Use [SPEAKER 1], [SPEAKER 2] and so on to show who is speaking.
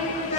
[SPEAKER 1] Thank you.